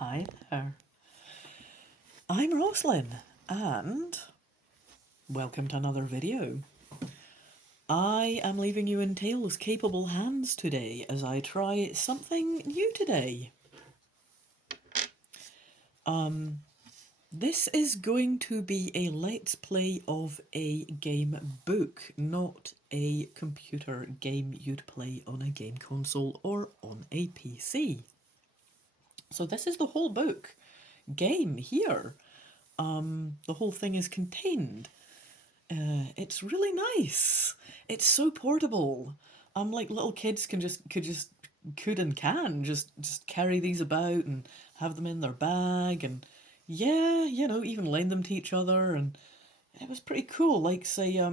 Hi there. I'm Roslyn, and welcome to another video. I am leaving you in Tails' capable hands today as I try something new today. This is going to be a let's play of a game book, not a computer game you'd play on a game console or on a PC. So this is the whole book game here. The whole thing is contained. It's really nice. It's so portable. Like little kids could and can just carry these about and have them in their bag, and yeah, even lend them to each other, and it was pretty cool. Like say, a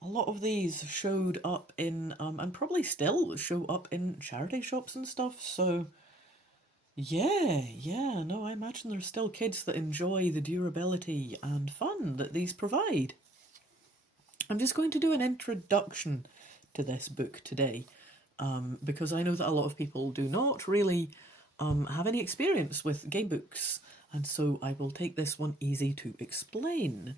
lot of these showed up in and probably still show up in charity shops and stuff. So yeah, no, I imagine there's still kids that enjoy the durability and fun that these provide. I'm just going to do an introduction to this book today, because I know that a lot of people do not really have any experience with game books, and so I will take this one easy to explain.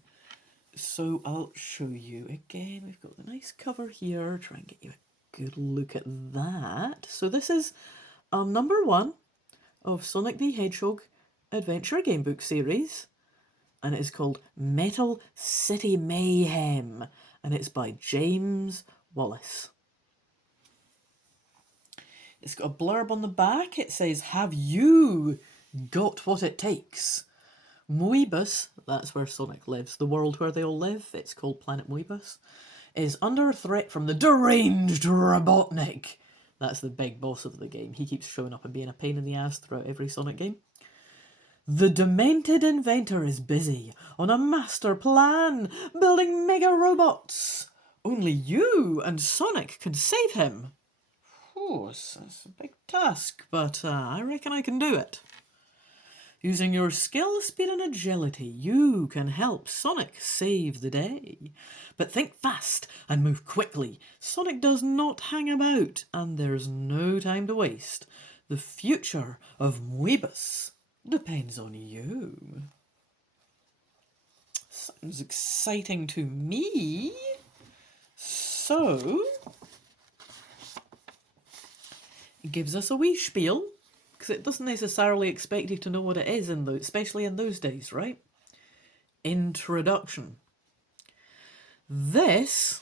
So I'll show you again. We've got the nice cover here. Try and get you a good look at that. So this is number 1 of Sonic the Hedgehog Adventure Game Book series, and it is called Metal City Mayhem, and it's by James Wallace. It's got a blurb on the back. It says, "Have you got what it takes? Moebius," that's where Sonic lives, the world where they all live, it's called Planet Moebius, "is under threat from the deranged Robotnik." That's the big boss of the game. He keeps showing up and being a pain in the ass throughout every Sonic game. "The demented inventor is busy on a master plan, building mega robots. Only you and Sonic can save him." Oh, it's a big task, but I reckon I can do it. "Using your skill, speed, and agility, you can help Sonic save the day. But think fast and move quickly. Sonic does not hang about, and there's no time to waste. The future of Moebius depends on you." Sounds exciting to me. So, it gives us a wee spiel, because it doesn't necessarily expect you to know what it is, especially in those days, right? Introduction. This,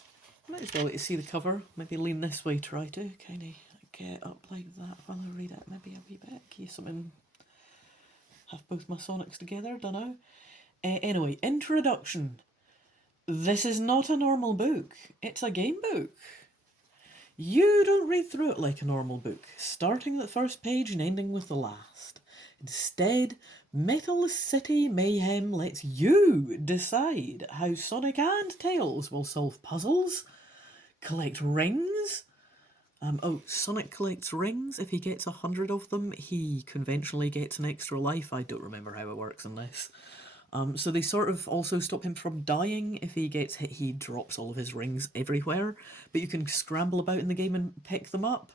might as well let you see the cover. Maybe lean this way, try to kind of get up like that while I read it. Maybe a wee bit, in case I'm have both my Sonics together, dunno. Anyway, introduction. This is not a normal book. It's a game book. You don't read through it like a normal book, starting at the first page and ending with the last. Instead, Metal City Mayhem lets you decide how Sonic and Tails will solve puzzles, collect rings. Sonic collects rings. If he gets 100 of them, he conventionally gets an extra life. I don't remember how it works in this. So they sort of also stop him from dying. If he gets hit, he drops all of his rings everywhere, but you can scramble about in the game and pick them up.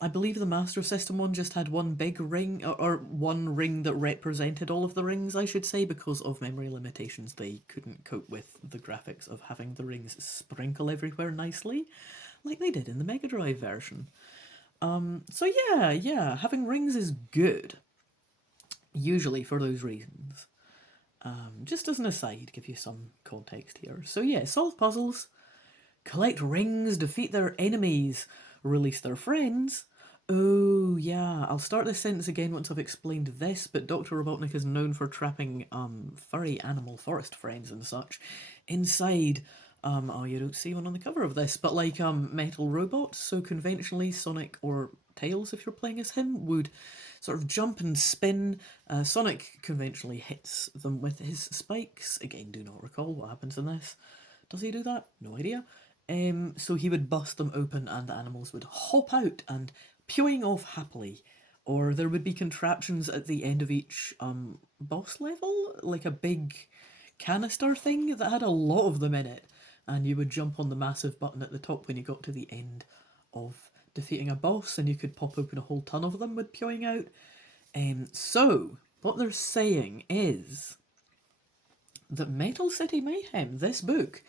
I believe the Master System one just had one big ring, or one ring that represented all of the rings, I should say, because of memory limitations. They couldn't cope with the graphics of having the rings sprinkle everywhere nicely, like they did in the Mega Drive version. So yeah, having rings is good, usually for those reasons. Just as an aside, give you some context here. So yeah, solve puzzles, collect rings, defeat their enemies, release their friends. Oh yeah, I'll start this sentence again once I've explained this, but Dr. Robotnik is known for trapping furry animal forest friends and such inside, oh, you don't see one on the cover of this, but like metal robots. So conventionally Sonic or Tails, if you're playing as him, would sort of jump and spin. Sonic conventionally hits them with his spikes. Again, do not recall what happens in this. Does he do that? No idea. So he would bust them open and the animals would hop out and pewing off happily. Or there would be contraptions at the end of each boss level, like a big canister thing that had a lot of them in it. And you would jump on the massive button at the top when you got to the end of defeating a boss, and you could pop open a whole ton of them with pewing out. So, what they're saying is that Metal City Mayhem, this book,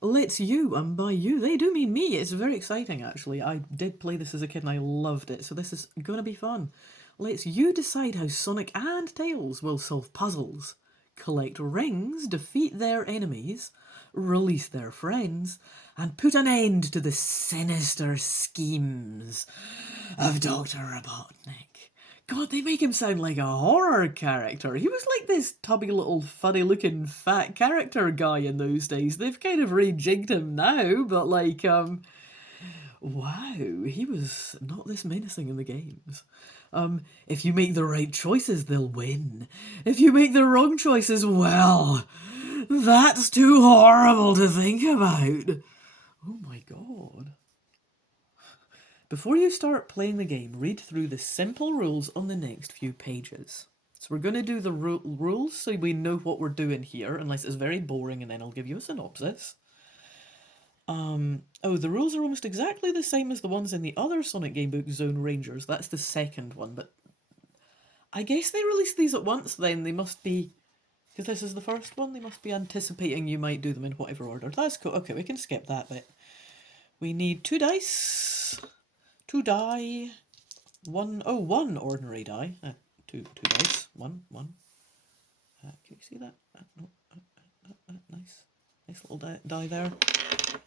lets you, and by you, they do mean me. It's very exciting, actually. I did play this as a kid and I loved it, so this is going to be fun. Lets you decide how Sonic and Tails will solve puzzles, collect rings, defeat their enemies, release their friends, and put an end to the sinister schemes of Dr. Robotnik. God, they make him sound like a horror character. He was like this tubby little funny-looking fat character guy in those days. They've kind of rejigged him now, but like, wow, he was not this menacing in the games. If you make the right choices, they'll win. If you make the wrong choices, well, that's too horrible to think about. Oh my god. Before you start playing the game, read through the simple rules on the next few pages. So we're going to do the rules so we know what we're doing here, unless it's very boring, and then I'll give you a synopsis. The rules are almost exactly the same as the ones in the other Sonic Gamebook, Zone Rangers. That's the second one, but I guess they released these at once then. They must be, because this is the first one, they must be anticipating you might do them in whatever order. That's cool. Okay, we can skip that bit. We need 2 dice, 2 die, one ordinary die, 2 dice, one. Can you see that? No, nice little die there.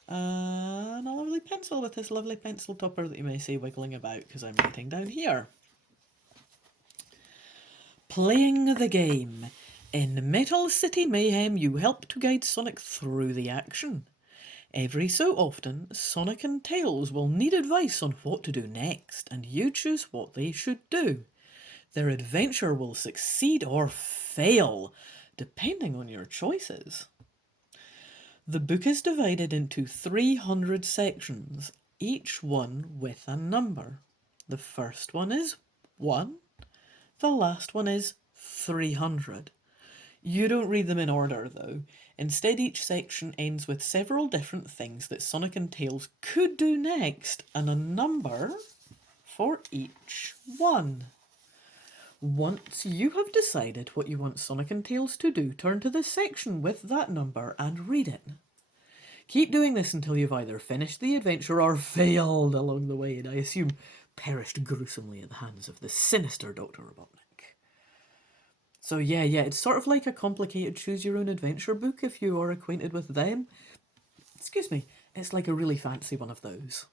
And a lovely pencil with this lovely pencil topper that you may see wiggling about because I'm writing down here. Playing the game. In Metal City Mayhem, you help to guide Sonic through the action. Every so often, Sonic and Tails will need advice on what to do next, and you choose what they should do. Their adventure will succeed or fail, depending on your choices. The book is divided into 300 sections, each one with a number. The first one is 1, the last one is 300. You don't read them in order, though. Instead, each section ends with several different things that Sonic and Tails could do next, and a number for each one. Once you have decided what you want Sonic and Tails to do, turn to the section with that number and read it. Keep doing this until you've either finished the adventure or failed along the way, and I assume perished gruesomely at the hands of the sinister Dr. Robotnik. So yeah, it's sort of like a complicated choose-your-own-adventure book if you are acquainted with them. Excuse me, it's like a really fancy one of those.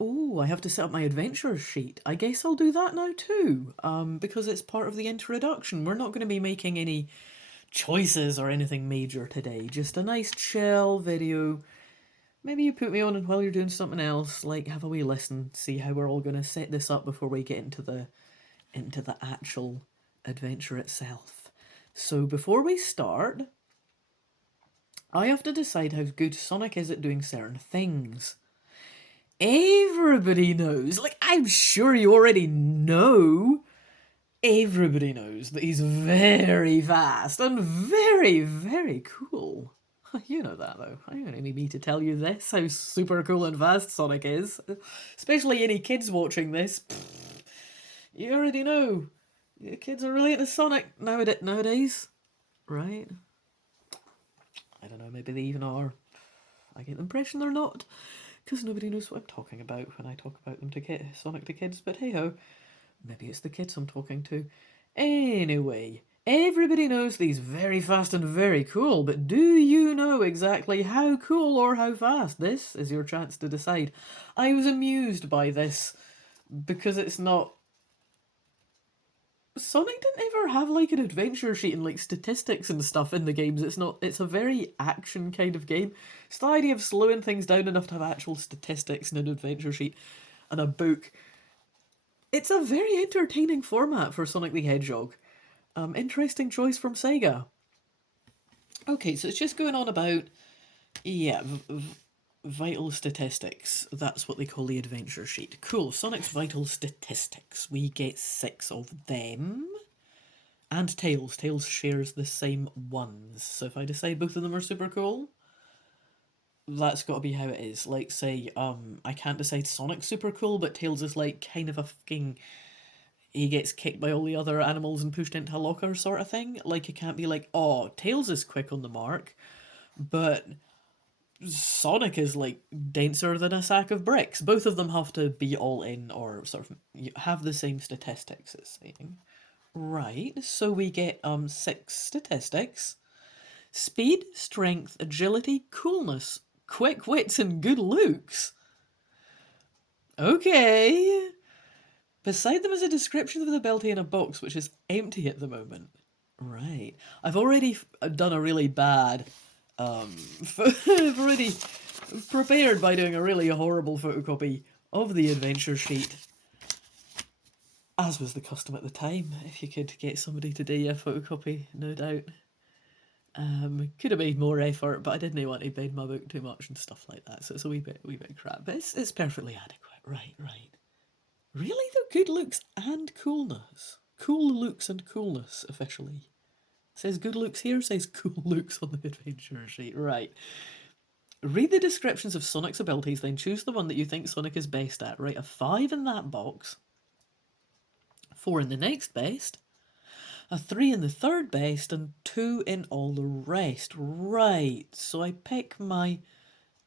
Oh, I have to set up my adventure sheet. I guess I'll do that now too, because it's part of the introduction. We're not going to be making any choices or anything major today. Just a nice chill video. Maybe you put me on and while you're doing something else, like have a wee listen, see how we're all going to set this up before we get into the actual adventure itself. So before we start, I have to decide how good Sonic is at doing certain things. Everybody knows, like I'm sure you already know, everybody knows that he's very fast and very, very cool. You know that though. I don't need me to tell you this, how super cool and fast Sonic is. Especially any kids watching this. You already know. The kids are really into Sonic nowadays. Right? I don't know, maybe they even are. I get the impression they're not. Because nobody knows what I'm talking about when I talk about them to Sonic to kids. But hey ho, maybe it's the kids I'm talking to. Anyway, everybody knows that he's very fast and very cool, but do you know exactly how cool or how fast? This is your chance to decide. I was amused by this because it's not... Sonic didn't ever have like an adventure sheet and like statistics and stuff in the games. It's a very action kind of game. It's the idea of slowing things down enough to have actual statistics and an adventure sheet and a book. It's a very entertaining format for Sonic the Hedgehog. Interesting choice from Sega. Okay, so it's just going on about, vital statistics. That's what they call the adventure sheet. Cool, Sonic's vital statistics. We get 6 of them. And Tails. Tails shares the same ones. So if I decide both of them are super cool, that's got to be how it is. Like, say, I can't decide Sonic's super cool, but Tails is like kind of a fucking he gets kicked by all the other animals and pushed into a locker sort of thing. Like, it can't be like, oh, Tails is quick on the mark, but Sonic is like denser than a sack of bricks. Both of them have to be all in or sort of have the same statistics, it's saying. Right, so we get 6 statistics. Speed, strength, agility, coolness, quick wits, and good looks. Okay. Beside them is a description of the ability in a box which is empty at the moment. Right. I've already done a really bad I've already prepared by doing a really horrible photocopy of the adventure sheet, as was the custom at the time. If you could get somebody to do a photocopy, no doubt. Could have made more effort, but I didn't want to bend my book too much and stuff like that, so it's a wee bit crap, but it's perfectly adequate. Right. Really though, good looks and coolness. Cool looks and coolness, officially. Says good looks here, says cool looks on the adventure sheet. Right. Read the descriptions of Sonic's abilities, then choose the one that you think Sonic is best at. Write a 5 in that box, 4 in the next best, a 3 in the third best, and 2 in all the rest. Right, so I pick my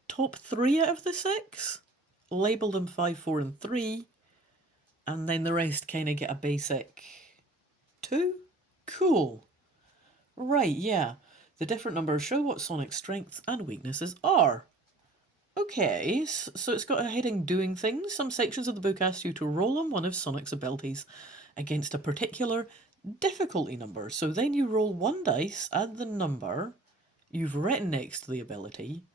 top 3 out of the 6, label them 5, 4, and 3, and then the rest kind of get a basic 2? Cool. Right, yeah. The different numbers show what Sonic's strengths and weaknesses are. Okay, so it's got a heading Doing Things. Some sections of the book ask you to roll on one of Sonic's abilities against a particular difficulty number. So then you roll 1 dice, add the number you've written next to the ability,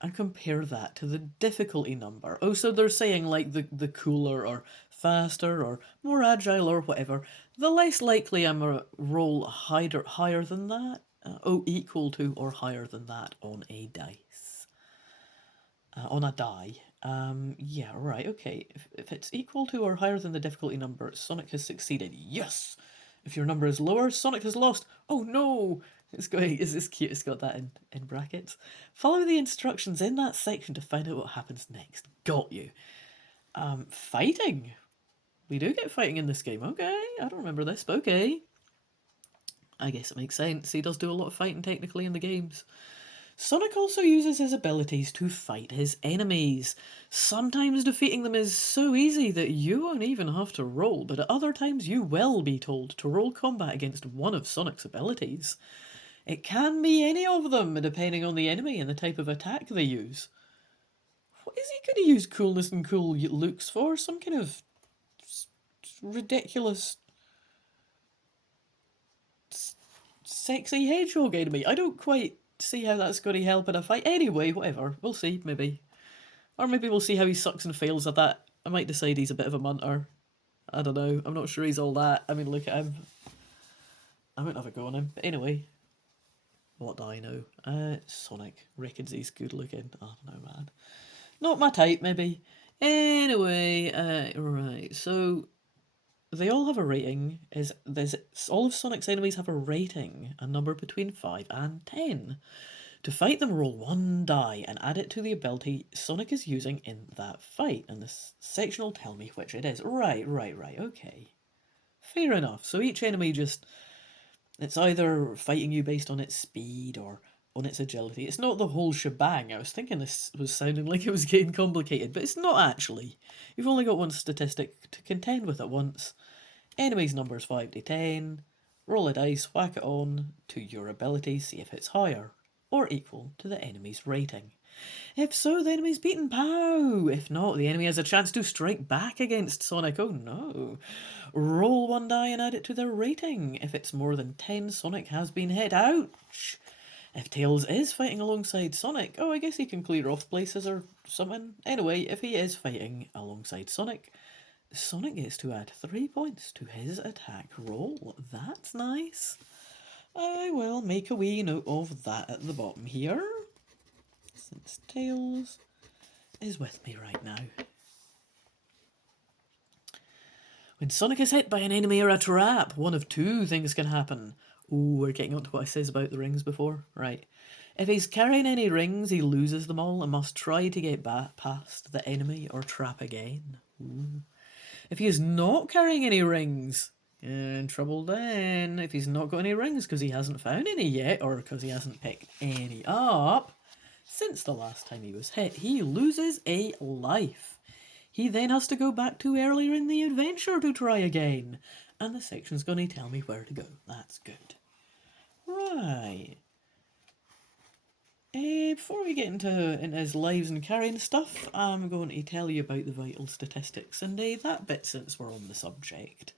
and compare that to the difficulty number. Oh, so they're saying like the cooler or faster or more agile or whatever, the less likely I'm a roll higher than that. Equal to or higher than that on a dice. On a die. Yeah, right, okay. If it's equal to or higher than the difficulty number, Sonic has succeeded. Yes! If your number is lower, Sonic has lost. Oh no! Is this cute? It's got that in brackets. Follow the instructions in that section to find out what happens next. Got you. Fighting. We do get fighting in this game. Okay, I don't remember this, but okay. I guess it makes sense. He does do a lot of fighting technically in the games. Sonic also uses his abilities to fight his enemies. Sometimes defeating them is so easy that you won't even have to roll, but at other times you will be told to roll combat against one of Sonic's abilities. It can be any of them, depending on the enemy and the type of attack they use. What is he going to use coolness and cool looks for? Some kind of ridiculous sexy hedgehog enemy? I don't quite see how that's going to help in a fight. Anyway, whatever. We'll see, maybe. Or maybe we'll see how he sucks and fails at that. I might decide he's a bit of a munter. I don't know. I'm not sure he's all that. I mean, look at him. I won't have a go on him. But anyway. What do I know? Sonic. Reckons he's good looking. I don't know, man. Not my type, maybe. Anyway, right. So, they all have a rating. All of Sonic's enemies have a rating, a number between 5 and 10. To fight them, roll 1 die and add it to the ability Sonic is using in that fight. And this section will tell me which it is. Right, okay. Fair enough. So each enemy it's either fighting you based on its speed or on its agility. It's not the whole shebang. I was thinking this was sounding like it was getting complicated, but it's not actually. You've only got one statistic to contend with at once. Enemy's number is 5 to 10. Roll a dice, whack it on to your ability, see if it's higher or equal to the enemy's rating. If so, the enemy's beaten, pow! If not, the enemy has a chance to strike back against Sonic. Oh no. Roll 1 die and add it to their rating. If it's more than 10, Sonic has been hit. Ouch! If Tails is fighting alongside Sonic, I guess he can clear off places or something. Anyway, if he is fighting alongside Sonic gets to add 3 points to his attack roll. That's nice. I will make a wee note of that at the bottom here, since Tails is with me right now. When Sonic is hit by an enemy or a trap, one of 2 things can happen. Ooh, we're getting on to what I says about the rings before. Right. If he's carrying any rings, he loses them all and must try to get back past the enemy or trap again. Ooh. If he is not carrying any rings, in trouble then. If he's not got any rings because he hasn't found any yet, or because he hasn't picked any up, since the last time he was hit, he loses a life. He then has to go back to earlier in the adventure to try again. And the section's going to tell me where to go. That's good. Right. Before we get into his lives and carrying stuff, I'm going to tell you about the vital statistics and that bit since we're on the subject.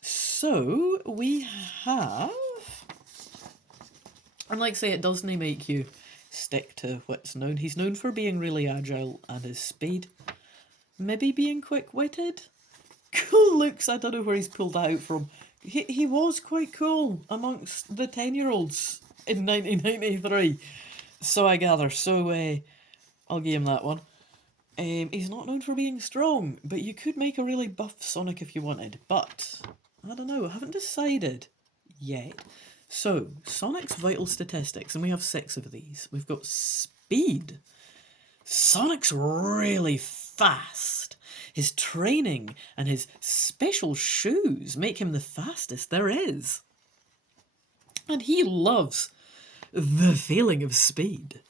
So, we have... And like I say, it doesn't make you stick to what's known. He's known for being really agile and his speed. Maybe being quick-witted. Cool looks, I don't know where he's pulled that out from. He was quite cool amongst the 10-year-olds in 1993. So I gather. So I'll give him that one. He's not known for being strong, but you could make a really buff Sonic if you wanted. But, I don't know, I haven't decided yet. So, Sonic's vital statistics, and we have 6 of these. We've got speed. Sonic's really fast. His training and his special shoes make him the fastest there is. And he loves the feeling of speed.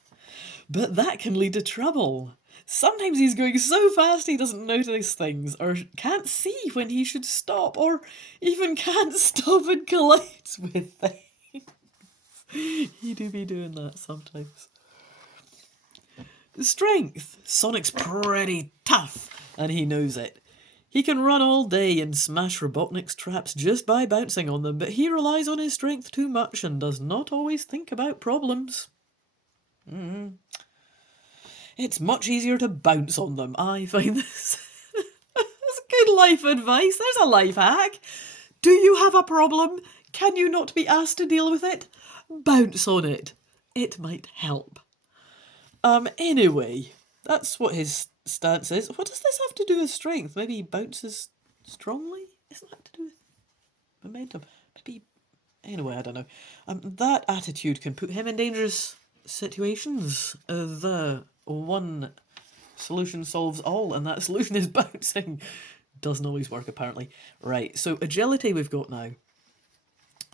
But that can lead to trouble. Sometimes he's going so fast he doesn't notice things, or can't see when he should stop, or even can't stop and collide with things. He do be doing that sometimes. Strength. Sonic's pretty tough, and he knows it. He can run all day and smash Robotnik's traps just by bouncing on them, but he relies on his strength too much and does not always think about problems. It's much easier to bounce on them. I find this... That's good life advice. There's a life hack. Do you have a problem? Can you not be asked to deal with it? Bounce on it. It might help. Anyway, that's what his stance is. What does this have to do with strength? Maybe he bounces strongly? Isn't that to do with momentum? Maybe... Anyway, I don't know. That attitude can put him in dangerous situations. The one solution solves all, and that solution is bouncing. Doesn't always work, apparently. Right, so agility we've got now.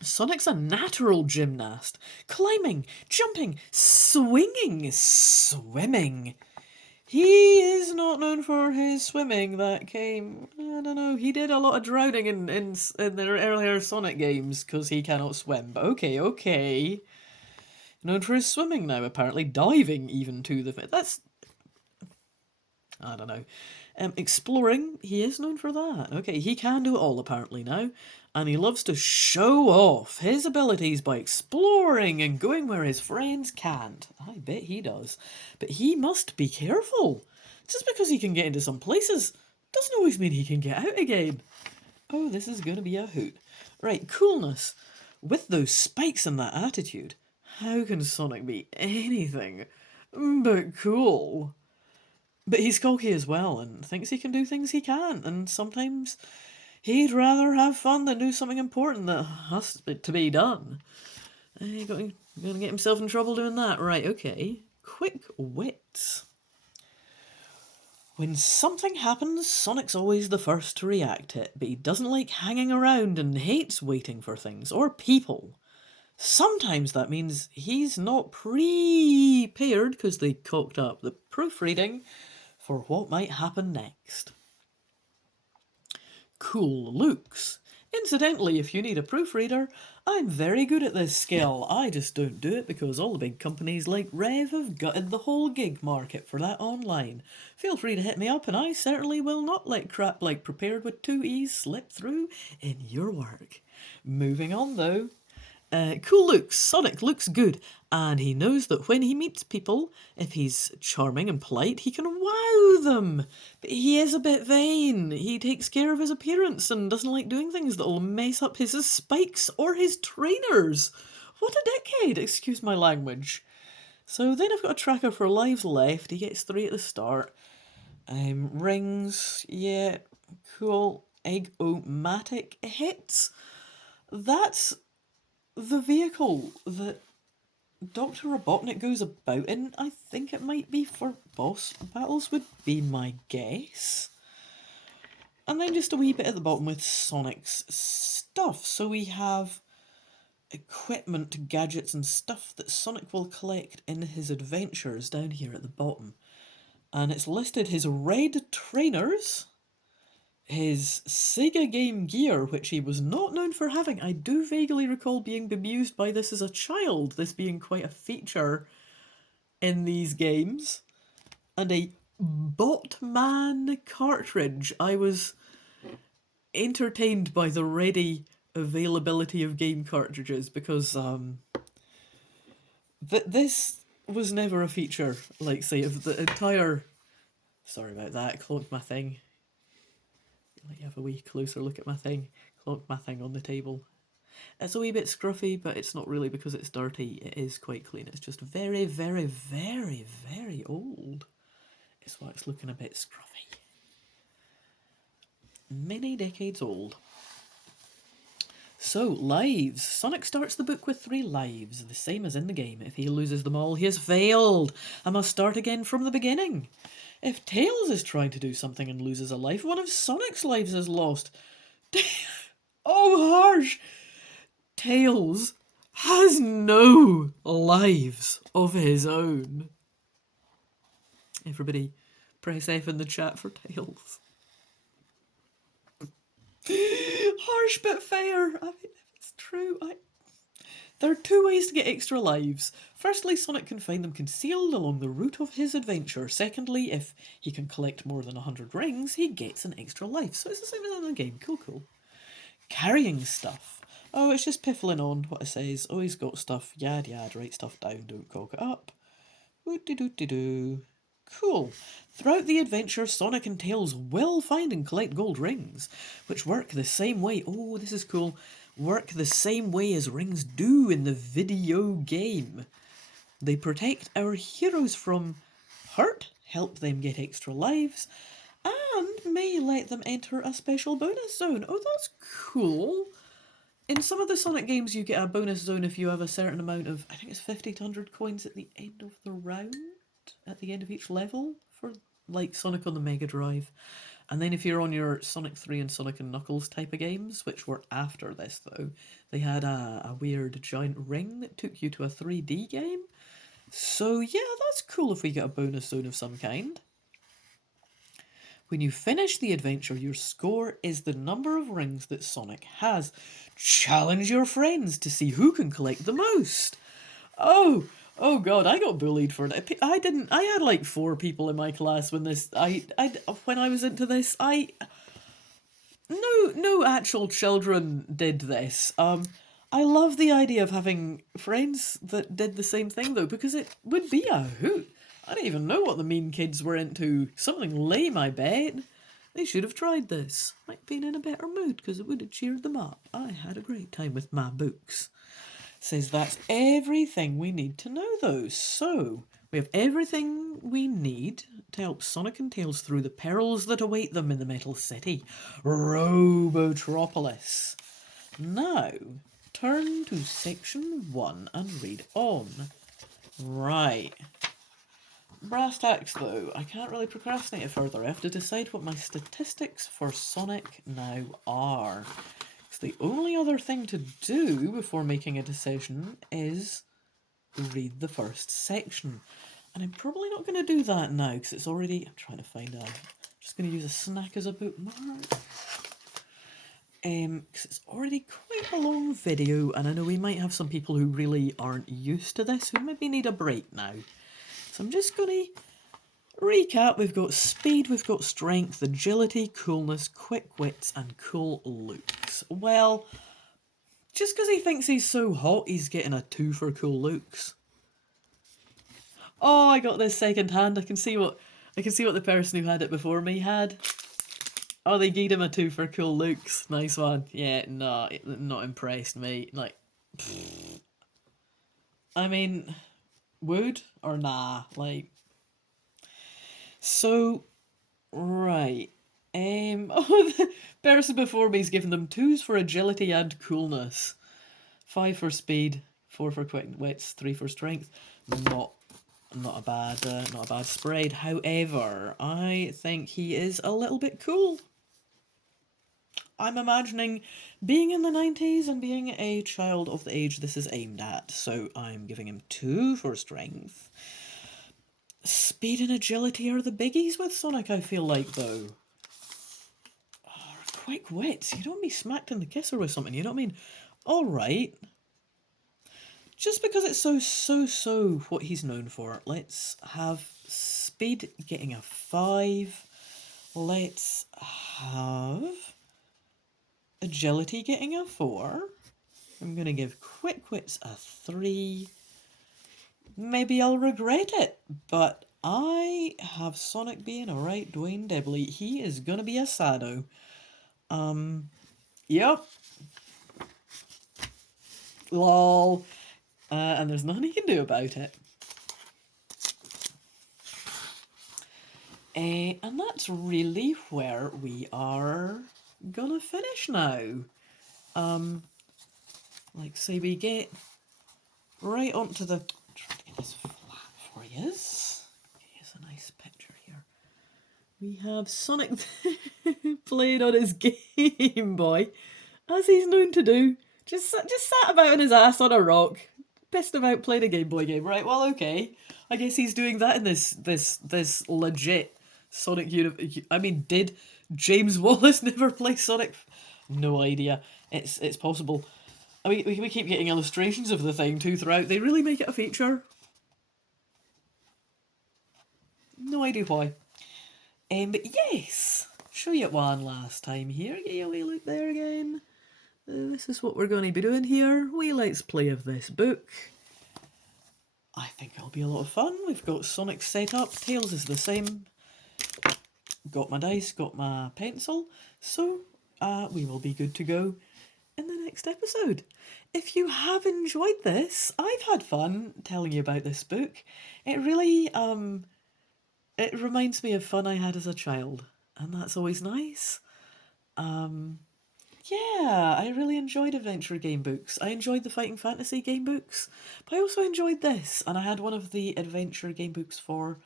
Sonic's a natural gymnast. Climbing, jumping, swinging, swimming. He is not known for his swimming. That came... I don't know. He did a lot of drowning in the earlier Sonic games because he cannot swim. But okay. Known for his swimming now, apparently. Diving, even, to the... That's... I don't know. Exploring, he is known for that. Okay, he can do it all, apparently, now. And he loves to show off his abilities by exploring and going where his friends can't. I bet he does. But he must be careful. Just because he can get into some places doesn't always mean he can get out again. Oh, this is going to be a hoot. Right, coolness. With those spikes and that attitude, how can Sonic be anything but cool? But he's cocky as well and thinks he can do things he can't, and sometimes he'd rather have fun than do something important that has to be done. He's going to get himself in trouble doing that. Right, okay. Quick wit. When something happens, Sonic's always the first to react to it, but he doesn't like hanging around and hates waiting for things, or people. Sometimes that means he's not prepared, because they cocked up the proofreading, for what might happen next. Cool looks. Incidentally, if you need a proofreader, I'm very good at this skill. I just don't do it because all the big companies like Rev have gutted the whole gig market for that online. Feel free to hit me up and I certainly will not let crap like prepared with 2 E's slip through in your work. Moving on though. Cool looks. Sonic looks good, and he knows that when he meets people, if he's charming and polite, he can wow them. But he is a bit vain. He takes care of his appearance and doesn't like doing things that'll mess up his spikes or his trainers. What a dickhead, excuse my language. So then I've got a tracker for lives left. He gets 3 at the start. Rings, yeah, cool. Egg-o-matic hits. That's the vehicle that Dr. Robotnik goes about in. I think it might be for boss battles, would be my guess. And then just a wee bit at the bottom with Sonic's stuff. So we have equipment, gadgets and stuff that Sonic will collect in his adventures down here at the bottom. And it's listed his red trainers, his Sega Game Gear, which he was not known for having. I do vaguely recall being bemused by this as a child, this being quite a feature in these games. And a Botman cartridge. I was entertained by the ready availability of game cartridges because this was never a feature, like, say, of the entire... Sorry about that, clonked my thing. Let you have a wee closer look at my thing. Clonked my thing on the table. It's a wee bit scruffy, but it's not really because it's dirty. It is quite clean. It's just very, very, very, very old. It's why it's looking a bit scruffy. Many decades old. So, lives. Sonic starts the book with 3 lives, the same as in the game. If he loses them all, he has failed and must start again from the beginning. If Tails is trying to do something and loses a life, one of Sonic's lives is lost. Oh, harsh! Tails has no lives of his own. Everybody, press F in the chat for Tails. Harsh but fair. I mean, if it's true, there are 2 ways to get extra lives. Firstly, Sonic can find them concealed along the route of his adventure. Secondly, if he can collect more than 100 rings, he gets an extra life. So it's the same as in the game. Cool, cool. Carrying stuff. Oh, it's just piffling on what it says. Oh, he's got stuff. Yad, yad. Write stuff down. Don't cock it up. Oot-de-doot-de-doo. Cool. Throughout the adventure, Sonic and Tails will find and collect gold rings, which work the same way. Oh, this is cool. Work the same way as rings do in the video game. They protect our heroes from hurt, help them get extra lives, and may let them enter a special bonus zone. Oh, that's cool. In some of the Sonic games, you get a bonus zone if you have a certain amount of, I think it's 50 to 100 coins at the end of the round, at the end of each level, for like Sonic on the Mega Drive. And then if you're on your Sonic 3 and Sonic and Knuckles type of games, which were after this though, they had a weird giant ring that took you to a 3D game. So yeah, that's cool if we get a bonus zone of some kind. When you finish the adventure, your score is the number of rings that Sonic has. Challenge your friends to see who can collect the most. Oh god, I got bullied for that. I had like 4 people in my class when when I was into this. No actual children did this. I love the idea of having friends that did the same thing though, because it would be a hoot. I don't even know what the mean kids were into. Something lame, I bet. They should have tried this. Might have been in a better mood because it would have cheered them up. I had a great time with my books. Says that's everything we need to know though. So, we have everything we need to help Sonic and Tails through the perils that await them in the Metal City. Robotropolis. Now, turn to section 1 and read on. Right. Brass tacks though, I can't really procrastinate it further. I have to decide what my statistics for Sonic now are. Because the only other thing to do before making a decision is read the first section. And I'm probably not going to do that now because it's already... I'm trying to find out. I'm just going to use a snack as a bookmark. Because it's already quite a long video and I know we might have some people who really aren't used to this who maybe need a break now. So I'm just going to recap. We've got speed, we've got strength, agility, coolness, quick wits, and cool looks. Well, just because he thinks he's so hot, he's getting a 2 for cool looks. Oh, I got this second hand. I can see what the person who had it before me had. Oh, they gave him a 2 for cool looks. Nice one. Yeah, no, not impressed, mate. Like, pfft. I mean... would or nah, like. So, right. The person before me's given them 2s for agility and coolness, 5 for speed, 4 for quick wits, 3 for strength. Not a bad spread. However, I think he is a little bit cool. I'm imagining being in the 90s and being a child of the age this is aimed at. So I'm giving him 2 for strength. Speed and agility are the biggies with Sonic, I feel like, though. Oh, quick wits. You don't be smacked in the kisser with something, you know what I mean? Alright. Just because it's so what he's known for, let's have speed getting a 5. Let's have agility getting a 4. I'm going to give quick wits a 3. Maybe I'll regret it, but I have Sonic being a right Dwayne Dibley. He is going to be a sado. Yep. Lol. And there's nothing he can do about it. And that's really where we are gonna finish now. Like say we get right onto the... Trying to get this flat for you. Here's a nice picture here. We have Sonic playing on his Game Boy, as he's known to do. Just sat about on his ass on a rock, pissed about playing a Game Boy game. Right, well, okay. I guess he's doing that in this legit Sonic universe. I mean, did James Wallace never play Sonic? No idea. It's possible. I mean, we keep getting illustrations of the thing too throughout. They really make it a feature. No idea why. But yes, show you it one last time here. Get you a wee look there again. This is what we're going to be doing here. We let's play of this book. I think it'll be a lot of fun. We've got Sonic set up. Tails is the same. Got my dice, got my pencil. So we will be good to go in the next episode. If you have enjoyed this, I've had fun telling you about this book. It really it reminds me of fun I had as a child, and that's always nice. Yeah, I really enjoyed adventure game books. I enjoyed the Fighting Fantasy game books, but I also enjoyed this, and I had one of the adventure game books for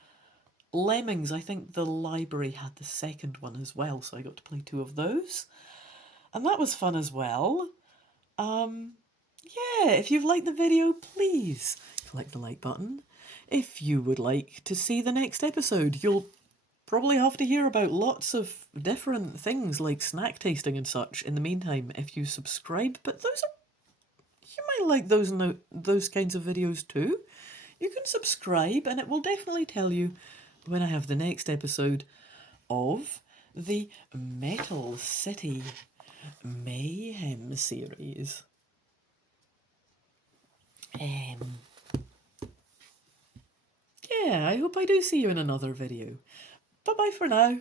Lemmings. I think the library had the second one as well, so I got to play 2 of those. And that was fun as well. Yeah, if you've liked the video, please click the like button. If you would like to see the next episode, you'll probably have to hear about lots of different things like snack tasting and such in the meantime if you subscribe, but those are... you might like those kinds of videos too. You can subscribe and it will definitely tell you when I have the next episode of the Metal City Mayhem series. Yeah, I hope I do see you in another video. Bye-bye for now.